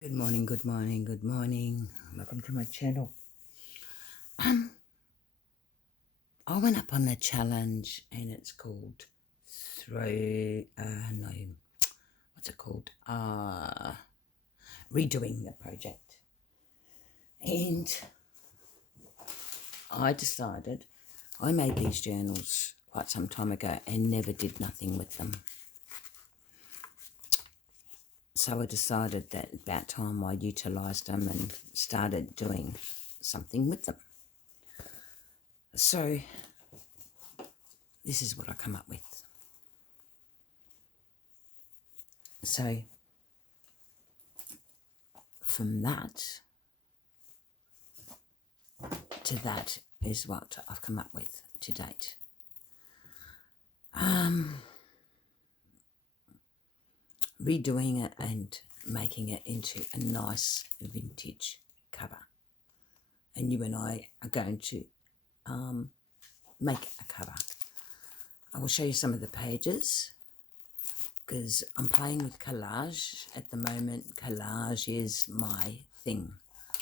Good morning, good morning, good morning. Welcome to my channel. I went up on a challenge and it's called no, what's it called? Redoing the project. And I decided I made these journals quite some time ago and never did nothing with them. So I decided that about time I utilised them and started doing something with them. So this is what I come up with. So from that to that is what I've come up with to date. Redoing it and making it into a nice vintage cover. And you and I are going to make a cover. I will show you some of the pages because I'm playing with collage at the moment. Collage is my thing.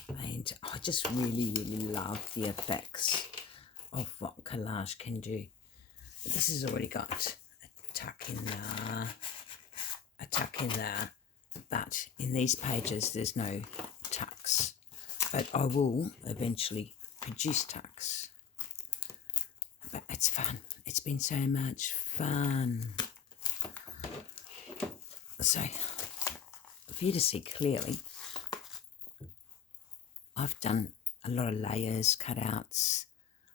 And I just really, really love the effects of what collage can do. This has already got a tuck in there, but in these pages there's no tucks, but I will eventually produce tucks. But it's fun. It's been so much fun. So for you to see clearly, I've done a lot of layers, cutouts.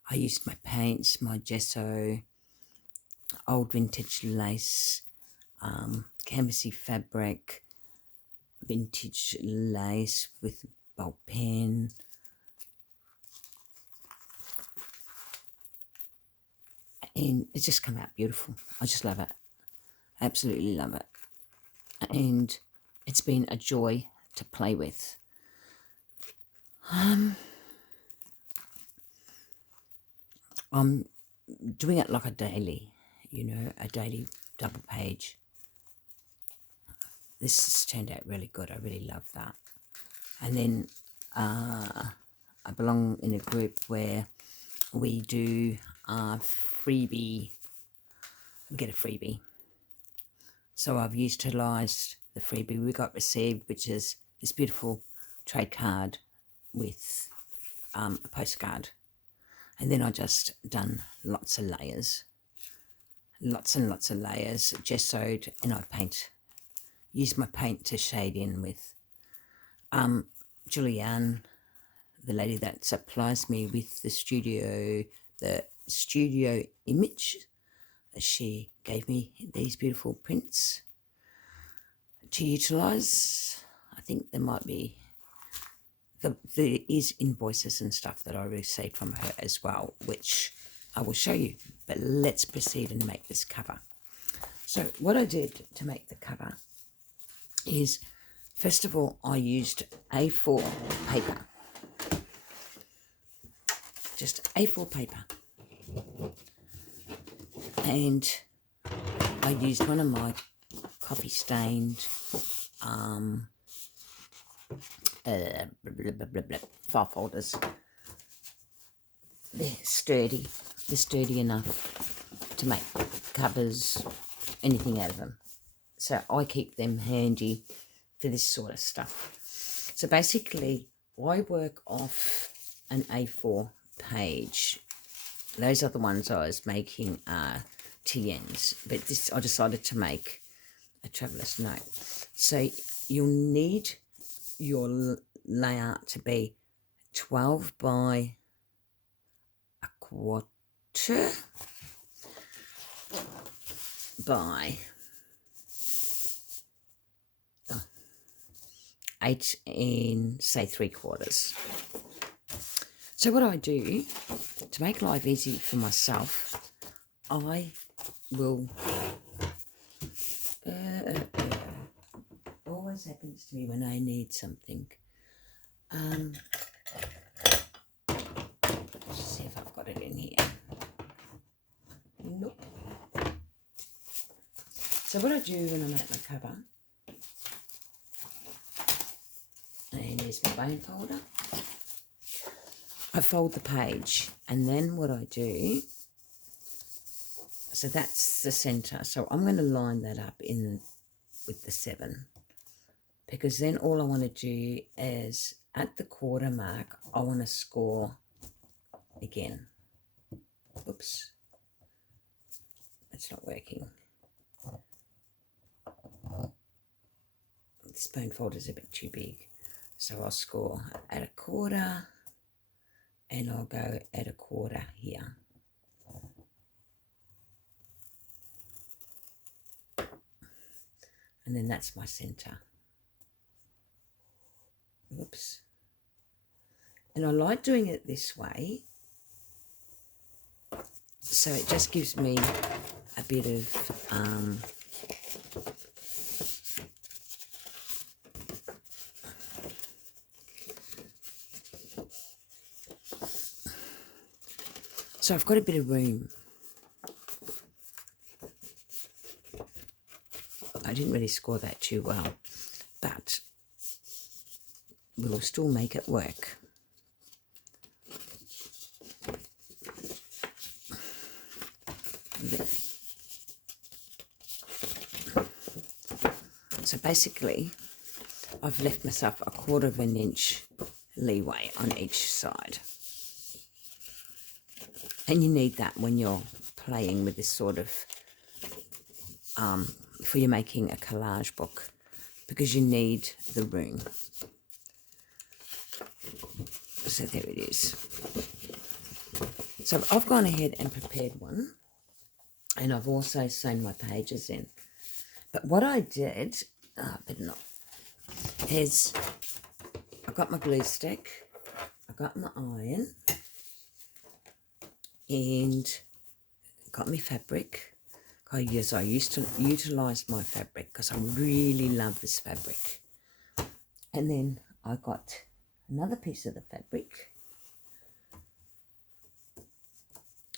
I used my paints, my gesso, old vintage lace, canvasy fabric, vintage lace with bulk pen, and it's just come out beautiful. I just love it, absolutely love it, and it's been a joy to play with. I'm doing it like a daily, a daily double page. This has turned out really good. I really love that. And then I belong in a group where we do freebie. We get a freebie. So I've utilised the freebie we got received, which is this beautiful trade card with a postcard. And then I just done lots of layers. Lots and lots of layers, gessoed, and I use my paint to shade in with. Julianne, the lady that supplies me with the studio image, she gave me these beautiful prints to utilise. I think there might be, there is invoices and stuff that I received from her as well, which I will show you. But let's proceed and make this cover. So what I did to make the cover is, first of all, I used A4 paper. Just A4 paper. And I used one of my coffee stained file folders. They're sturdy. They're sturdy enough to make covers, anything out of them. So I keep them handy for this sort of stuff. So basically, I work off an A4 page. Those are the ones I was making TNs, but this I decided to make a traveller's note. So you'll need your layout to be 12 by a quarter by 8 in, say, 3/4. So what I do to make life easy for myself, I will always happens to me when I need something. Let's see if I've got it in here. Nope. So what I do when I make my cover Here's my bone folder. I fold the page, and then what I do, so that's the centre. So I'm going to line that up in with the 7, because then all I want to do is at the quarter mark, I want to score again. Oops, it's not working. This bone folder is a bit too big, so I'll score at a quarter, and I'll go at a quarter here. And then that's my centre. Oops. And I like doing it this way, so it just gives me a bit of so I've got a bit of room. I didn't really score that too well, but we'll still make it work. So basically, I've left myself a 1/4 of an inch leeway on each side. And you need that when you're playing with this sort of, if you're making a collage book, because you need the room. So there it is. So I've gone ahead and prepared one, and I've also sewn my pages in. But what I did, better not, is I got my glue stick, I got my iron, and got my fabric. Yes, I used to utilise my fabric because I really love this fabric. And then I got another piece of the fabric.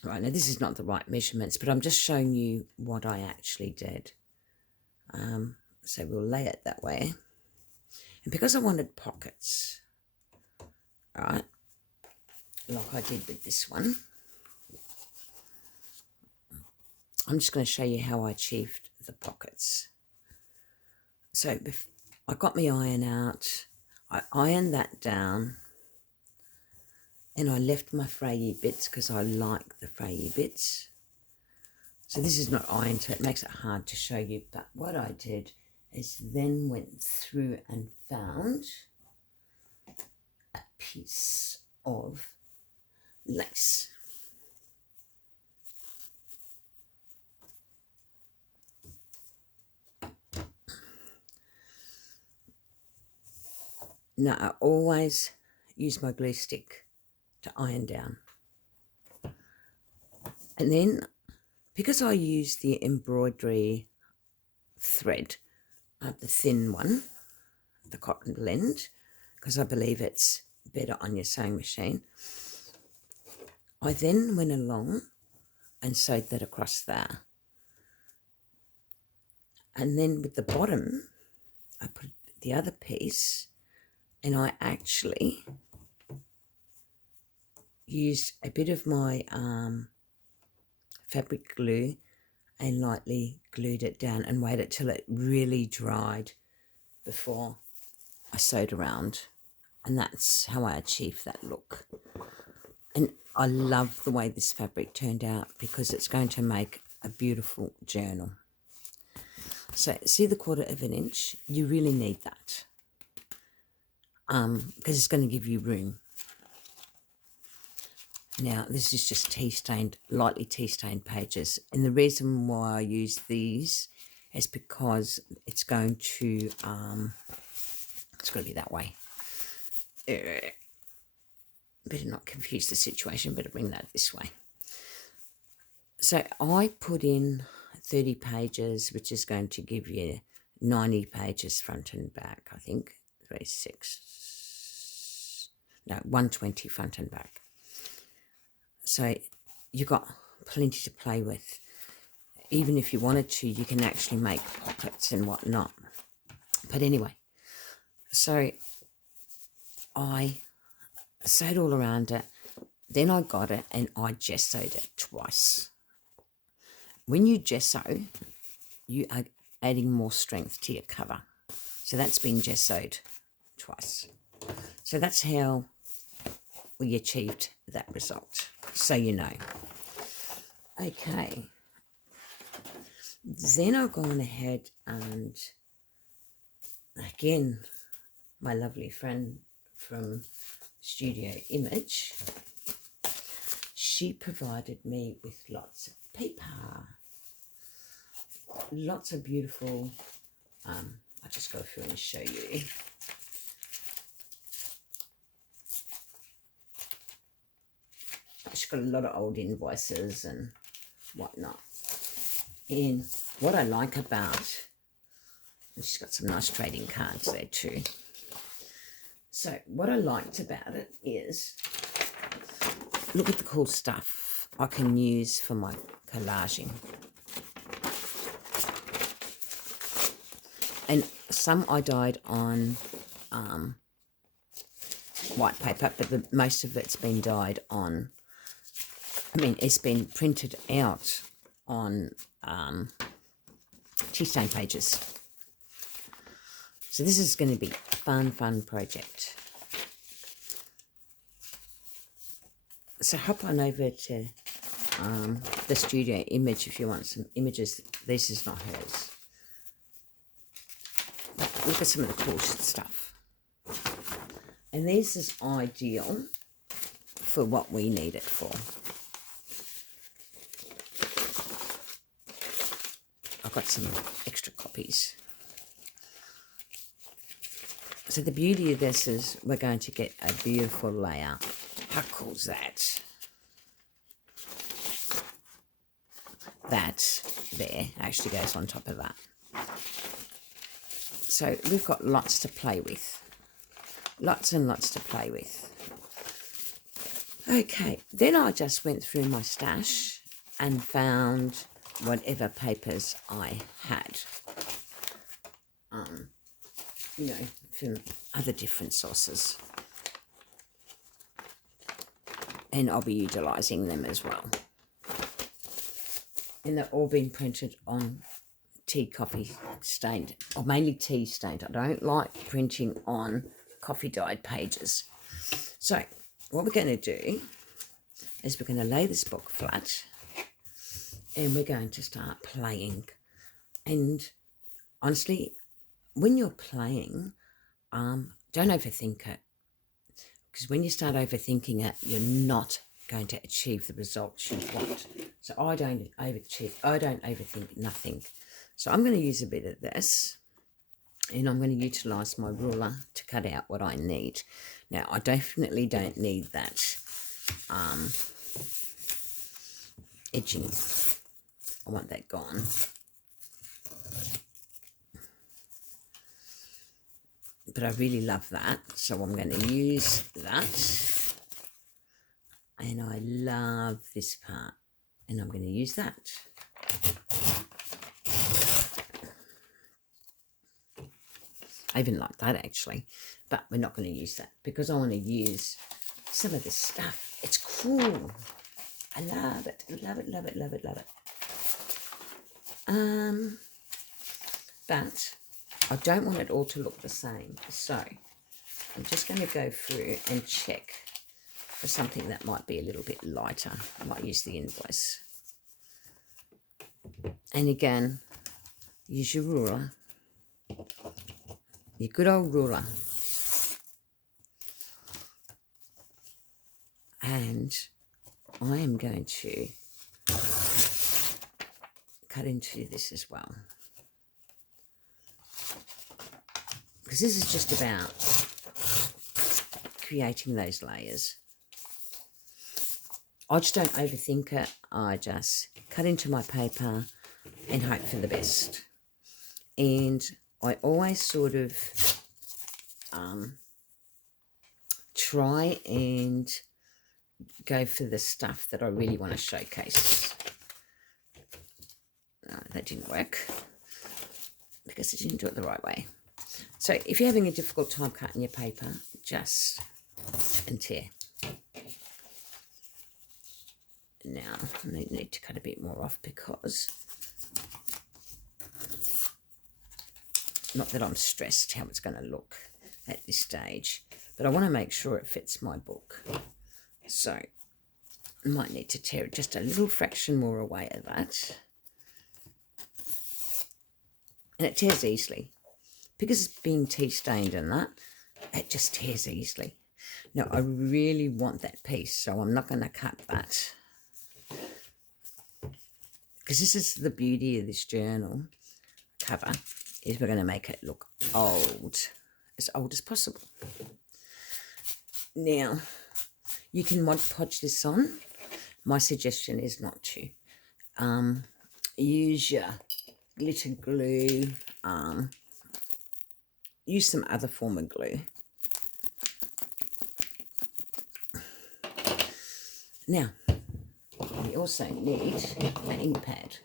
Right, now this is not the right measurements, but I'm just showing you what I actually did. So we'll lay it that way. And because I wanted pockets, right, like I did with this one, I'm just going to show you how I achieved the pockets. So I got my iron out, I ironed that down, and I left my frayy bits because I like the frayy bits. So this is not ironed, so it makes it hard to show you, but what I did is then went through and found a piece of lace. Now, I always use my glue stick to iron down. And then, because I use the embroidery thread, the thin one, the cotton blend, because I believe it's better on your sewing machine, I then went along and sewed that across there. And then with the bottom, I put the other piece, and I actually used a bit of my fabric glue and lightly glued it down and waited till it really dried before I sewed around. And that's how I achieved that look. And I love the way this fabric turned out because it's going to make a beautiful journal. So see the 1/4 of an inch? You really need that. Because it's going to give you room. Now, this is just tea-stained, lightly tea-stained pages. And the reason why I use these is because it's going to, it's going to be that way. Better not confuse the situation, better bring that this way. So I put in 30 pages, which is going to give you 90 pages front and back, I think. 120 front and back. So you've got plenty to play with. Even if you wanted to, you can actually make pockets and whatnot. But anyway, so I sewed all around it. Then I got it and I gessoed it twice. When you gesso, you are adding more strength to your cover. So that's been gessoed twice. So that's how we achieved that result, so you know. Okay. Then I've gone ahead and, again, my lovely friend from Studio Image, she provided me with lots of paper, lots of beautiful, I'll just go through and show you. She's got a lot of old invoices and whatnot. And what I like about, and she's got some nice trading cards there too. So what I liked about it is, look at the cool stuff I can use for my collaging. And some I dyed on white paper, but most of it's been dyed on, it's been printed out on tea stain pages. So this is going to be a fun project. So hop on over to the Studio Image if you want some images. This is not hers. But look at some of the cool stuff. And this is ideal for what we need it for. I've got some extra copies. So the beauty of this is we're going to get a beautiful layout. How cool is that? That there actually goes on top of that. So we've got lots to play with. Lots and lots to play with. Okay, then I just went through my stash and found whatever papers I had. From other different sources. And I'll be utilising them as well. And they're all been printed on coffee stained, or mainly tea stained. I don't like printing on coffee dyed pages. So what we're going to do is we're going to lay this book flat and we're going to start playing. And honestly, when you're playing, don't overthink it, because when you start overthinking it, you're not going to achieve the results you want. So I don't overthink nothing. So I'm going to use a bit of this, and I'm going to utilise my ruler to cut out what I need. Now, I definitely don't need that edging. I want that gone. But I really love that, so I'm going to use that. And I love this part, and I'm going to use that. I even like that actually, but we're not going to use that because I want to use some of this stuff. It's cool. I love it. Love it, love it, love it, love it. But I don't want it all to look the same. So I'm just going to go through and check for something that might be a little bit lighter. I might use the invoice. And again, use your ruler. Your good old ruler. And I am going to cut into this as well. Because this is just about creating those layers. I just don't overthink it. I just cut into my paper and hope for the best. And I always sort of try and go for the stuff that I really want to showcase. That didn't work because I didn't do it the right way. So if you're having a difficult time cutting your paper, just and tear. Now I need to cut a bit more off because, not that I'm stressed how it's going to look at this stage, but I want to make sure it fits my book. So I might need to tear just a little fraction more away of that. And it tears easily. Because it's been tea stained and that, it just tears easily. Now I really want that piece, so I'm not going to cut that. Because this is the beauty of this journal cover, is we're going to make it look old as possible. Now, you can Mod Podge this on. My suggestion is not to. Use your glitter glue. Use some other form of glue. Now, we also need an ink pad.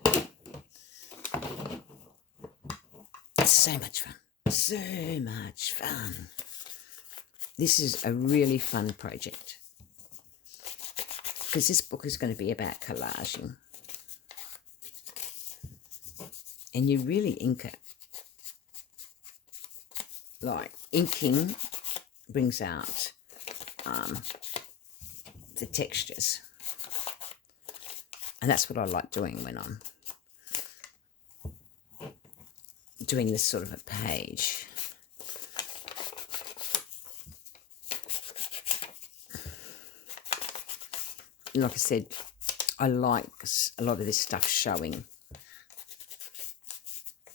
It's so much fun. So much fun. This is a really fun project, because this book is going to be about collaging. And you really ink it. Like, inking brings out the textures. And that's what I like doing when I'm doing this sort of a page. Like I said, I like a lot of this stuff showing,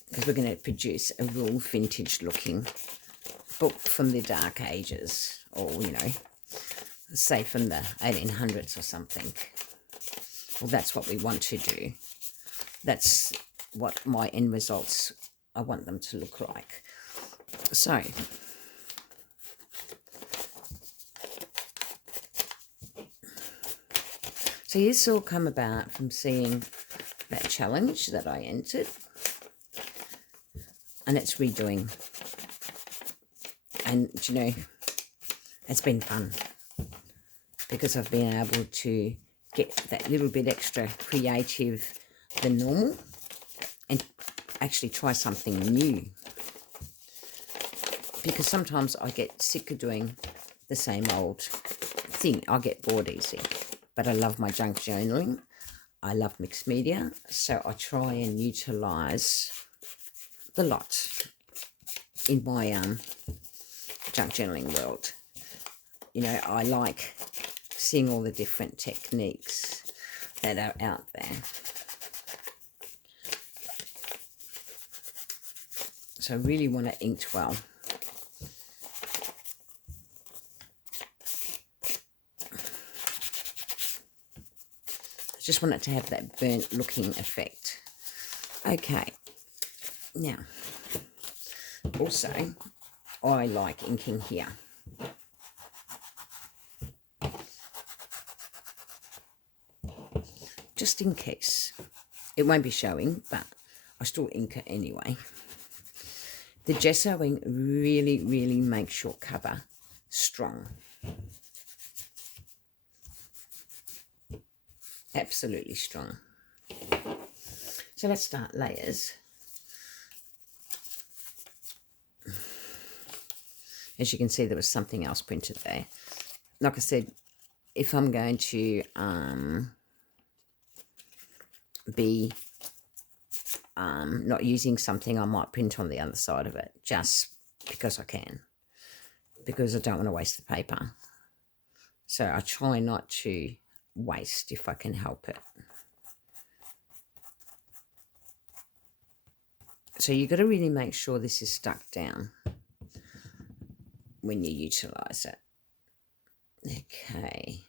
because we're going to produce a real vintage looking book from the Dark Ages, or, you know, say from the 1800s or something. Well, that's what we want to do. That's what my end results, I want them to look like. So, this all come about from seeing that challenge that I entered, and it's redoing. And, you know, it's been fun, because I've been able to get that little bit extra creative than normal and actually try something new. Because sometimes I get sick of doing the same old thing. I get bored easy. But I love my junk journaling. I love mixed media. So I try and utilise the lot in my junk journaling world. You know, I like seeing all the different techniques that are out there. So I really want to ink well. I just want it to have that burnt looking effect. Okay, now also I like inking here. Just in case. It won't be showing, but I still ink it anyway. The gessoing really, really makes your cover strong. Absolutely strong. So let's start layers. As you can see, there was something else printed there. Like I said, if I'm going to be not using something, I might print on the other side of it, just because I can, because I don't want to waste the paper. So I try not to waste if I can help it. So you've got to really make sure this is stuck down when you utilise it. Okay,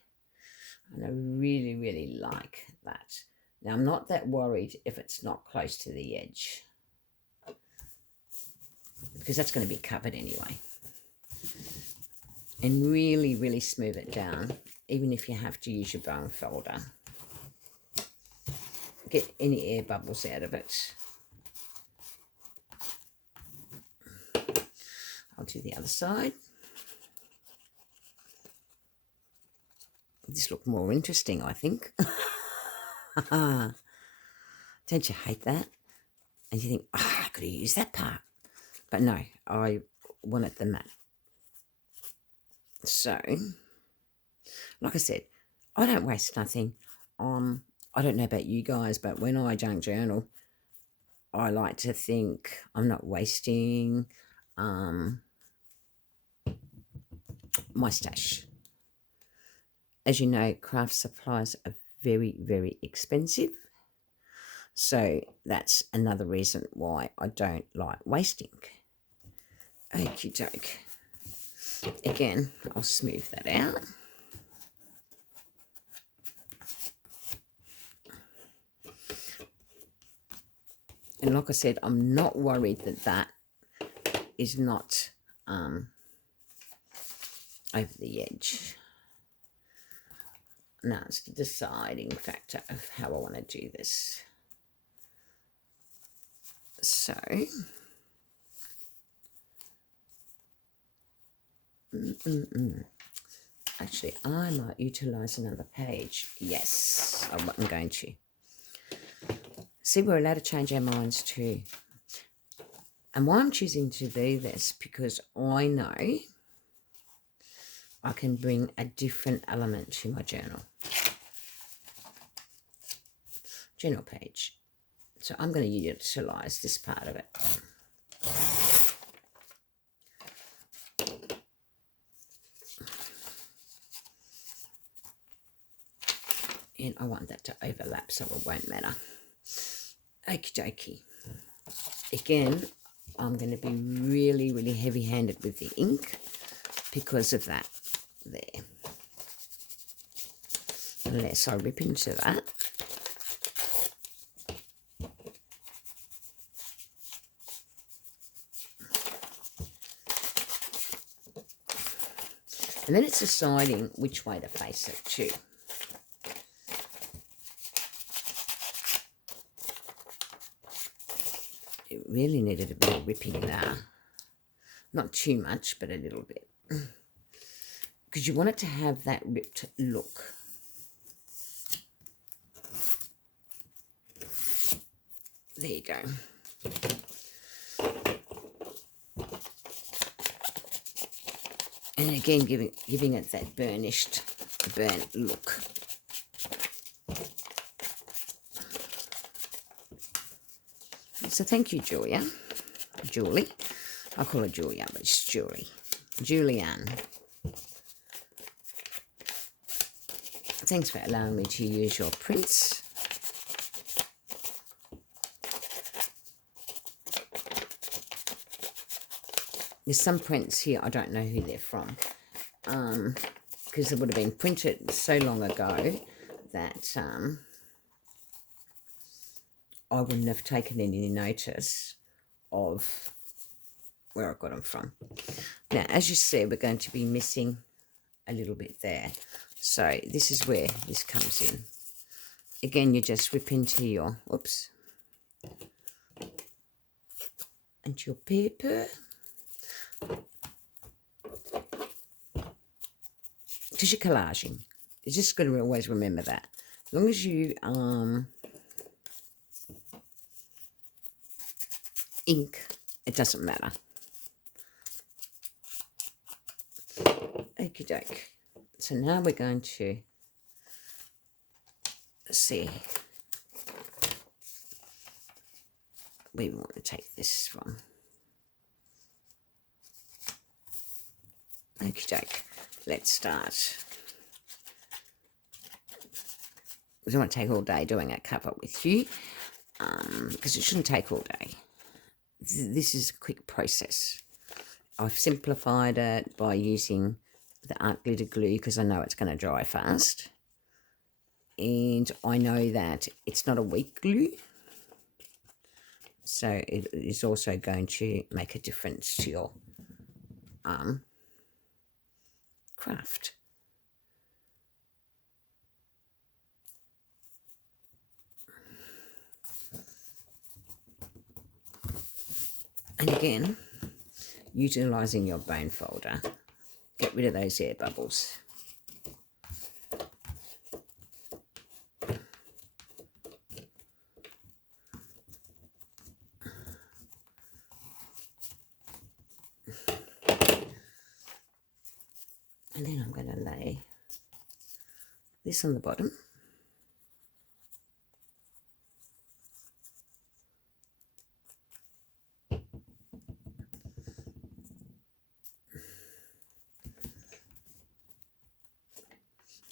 and I really, really like that. Now, I'm not that worried if it's not close to the edge, because that's going to be covered anyway. And really, really smooth it down, even if you have to use your bone folder. Get any air bubbles out of it. I'll do the other side. This looked more interesting, I think. Don't you hate that? And you think, I could have used that part. But no, I wanted the matte. So, like I said, I don't waste nothing. I don't know about you guys, but when I junk journal, I like to think I'm not wasting my stash. As you know, craft supplies are very, very expensive. So that's another reason why I don't like wasting. Okie doke. Again, I'll smooth that out. And like I said, I'm not worried that that is not over the edge. Now it's the deciding factor of how I want to do this. So, actually, I might utilise another page. Yes, I'm going to. See, we're allowed to change our minds too. And why I'm choosing to do this, because I know I can bring a different element to my journal. Journal page. So I'm going to utilise this part of it. And I want that to overlap so it won't matter. Okie dokie. Again, I'm going to be really, really heavy-handed with the ink because of that there. Unless I rip into that. And then it's deciding which way to face it too. It really needed a bit of ripping there. Not too much, but a little bit. Because you want it to have that ripped look. There you go. And again, giving it that burnt look. So thank you, Julia. Julie. I call her Julia, but it's Julie. Julianne. Thanks for allowing me to use your prints. There's some prints here, I don't know who they're from, because it would have been printed so long ago that I wouldn't have taken any notice of where I got them from. Now, as you see, we're going to be missing a little bit there. So this is where this comes in. Again, you just rip into your, whoops, and your paper. Because you're collaging. You're just going to always remember that. As long as you ink, it doesn't matter. Okie doke. So now we're going to see where we want to take this from. Okie doke. Let's start. I don't want to take all day doing a cover with you because it shouldn't take all day. This is a quick process. I've simplified it by using the art glitter glue because I know it's going to dry fast. And I know that it's not a weak glue. So it is also going to make a difference to your craft. And again, utilising your bone folder, get rid of those air bubbles. And then I'm going to lay this on the bottom.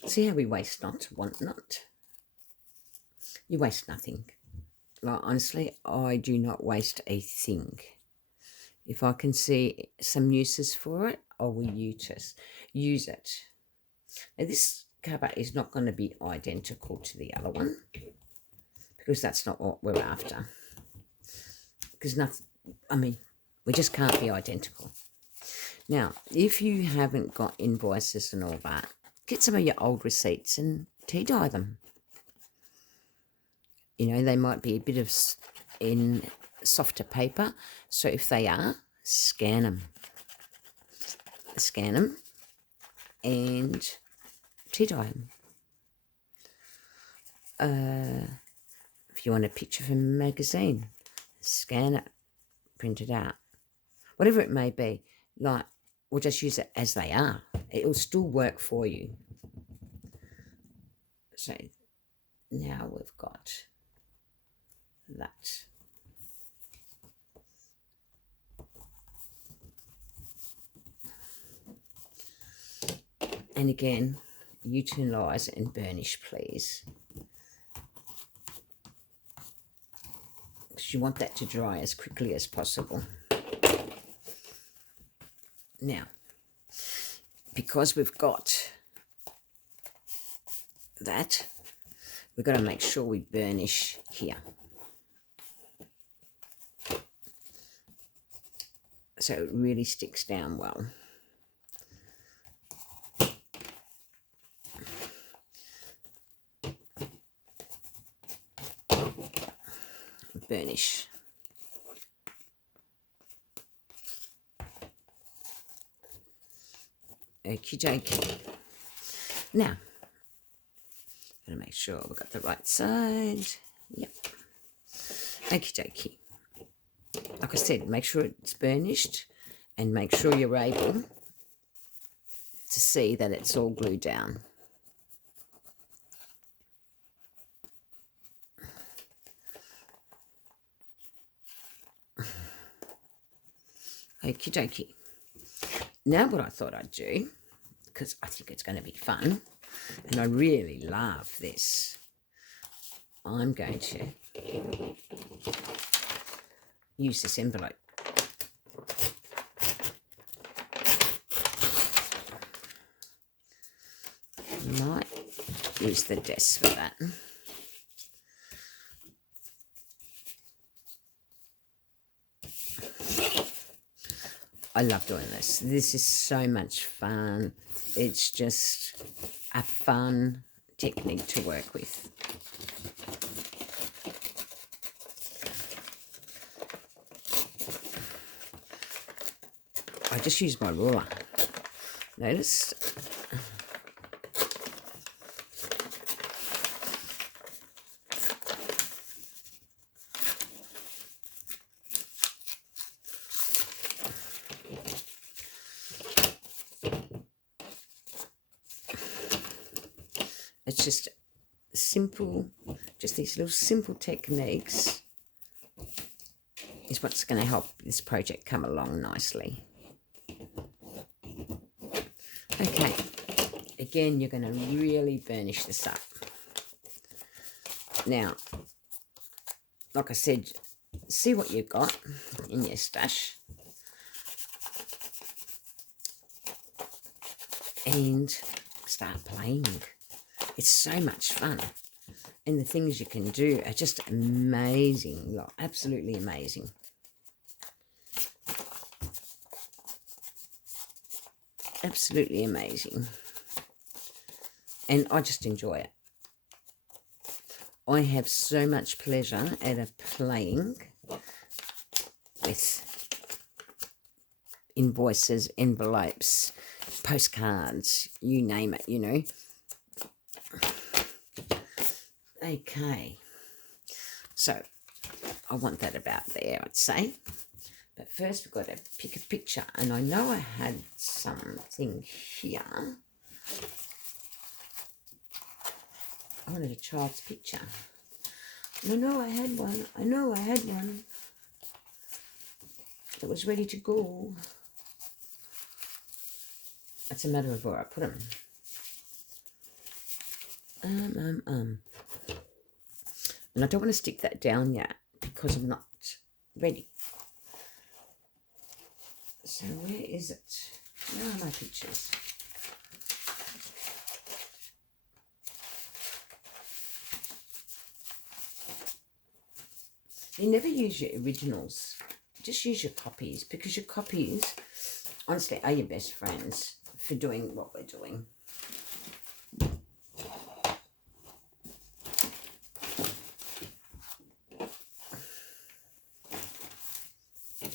See how we waste not, want not? You waste nothing. Like, honestly, I do not waste a thing. If I can see some uses for it, I will use it. Now, this cover is not going to be identical to the other one, because that's not what we're after. Because nothing, I mean, we just can't be identical. Now, if you haven't got invoices and all that, get some of your old receipts and tea dye them. You know, they might be a bit of in softer paper, so if they are, scan them. Scan them and tea dye them. If you want a picture from a magazine, scan it, print it out. Whatever it may be, like, we'll just use it as they are. It will still work for you. So now we've got that. And again, utilise and burnish, please. Because you want that to dry as quickly as possible. Now, because we've got that, we've got to make sure we burnish here. So it really sticks down well. Burnish. Okie dokie. Now, gotta make sure we've got the right side. Yep. Okie dokie. Like I said, make sure it's burnished and make sure you're able to see that it's all glued down. Okie dokie. Now what I thought I'd do, because I think it's going to be fun, and I really love this, I'm going to use this envelope. Might use the desk for that. I love doing this. This is so much fun. It's just a fun technique to work with. I just use my ruler. Notice? It's just simple, just these little simple techniques is what's going to help this project come along nicely. Okay, again, you're going to really burnish this up. Now, like I said, see what you've got in your stash and start playing. It's so much fun, and the things you can do are just amazing, like absolutely amazing. Absolutely amazing, and I just enjoy it. I have so much pleasure out of playing with invoices, envelopes, postcards, you name it, you know. Okay, so I want that about there, I'd say. But first we've got to pick a picture. And I know I had something here. I wanted a child's picture. And I know I had one. I know I had one that was ready to go. It's a matter of where I put them. And I don't want to stick that down yet because I'm not ready. So where is it? Where are my pictures? You never use your originals. Just use your copies, because your copies, honestly, are your best friends for doing what we're doing.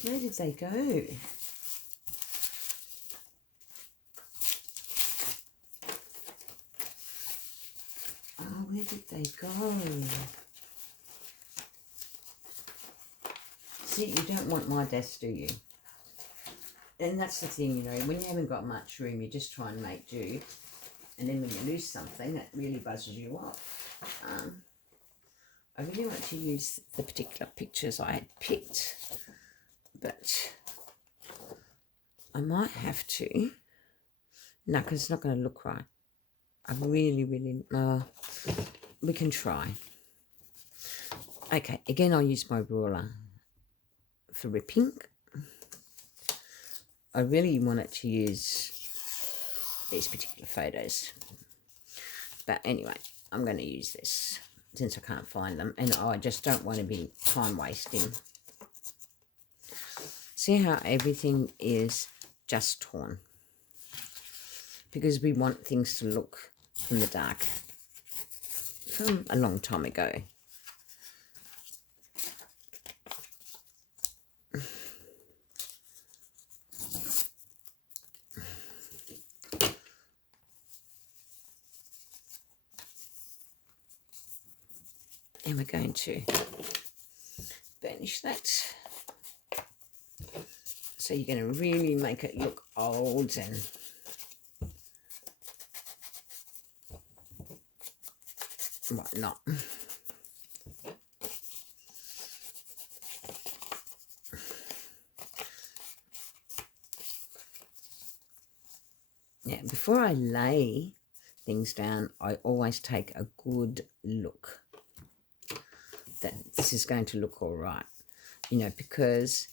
Where did they go? Oh, where did they go? See, you don't want my desk, do you? And that's the thing, you know, when you haven't got much room, you just try and make do. And then when you lose something, that really buzzes you off. I really want to use the particular pictures I had picked, but I might have to. No, because it's not going to look right. I really, we can try. Okay, again, I'll use my ruler for ripping. I really wanted to use these particular photos. But anyway, I'm going to use this since I can't find them. And I just don't want to be time wasting. See how everything is just torn? Because we want things to look in the dark from a long time ago. And we're going to burnish that. So you're going to really make it look old and whatnot. Yeah, before I lay things down, I always take a good look that this is going to look all right, you know, because